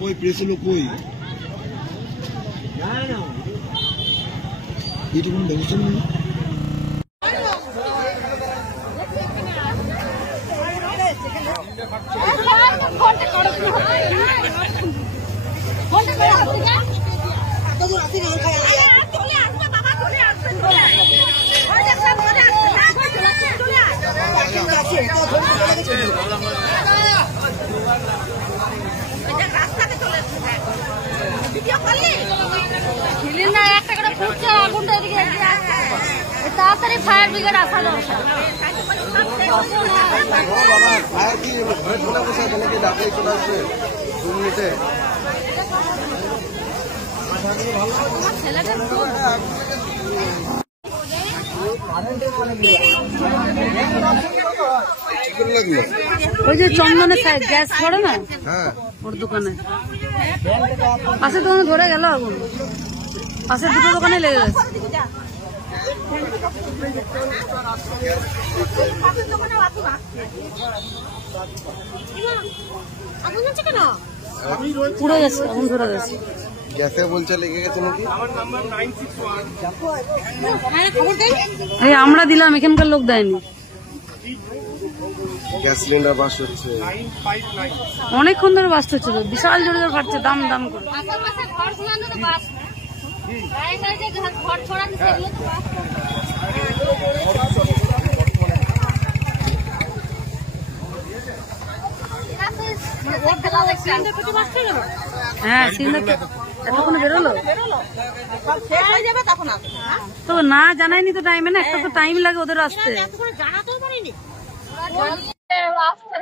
कोई प्रेस लोग कोई itu pun bagus kan তাড়াতাড়ি ফায়ার ব্রিগেড আসা দরকার। ওই যে চন্দনের সাইড গ্যাস পড়ে না ওর দোকানে পাশের দোকানে ধরে গেল আগুন, পাশের দুটো দোকানে লেগে গেছে। পুড়ে গেছে, আগুন ধরে গেছে। গ্যাসে বলছে লেগে গেছে নাকি? এই আমরা দিলাম, এখানকার লোক দেয়নি। গ্যাস সিলিন্ডার বাস্ট হচ্ছে, অনেকক্ষণ ধরে বাস্ট হচ্ছে, বিশাল জোরে জোরে ফাটছে, দাম দাম করে। হ্যাঁ এতক্ষণে বেরোলো তো না জানাইনি তো টাইমে না, একটা তো টাইম লাগে ওদের আসতে।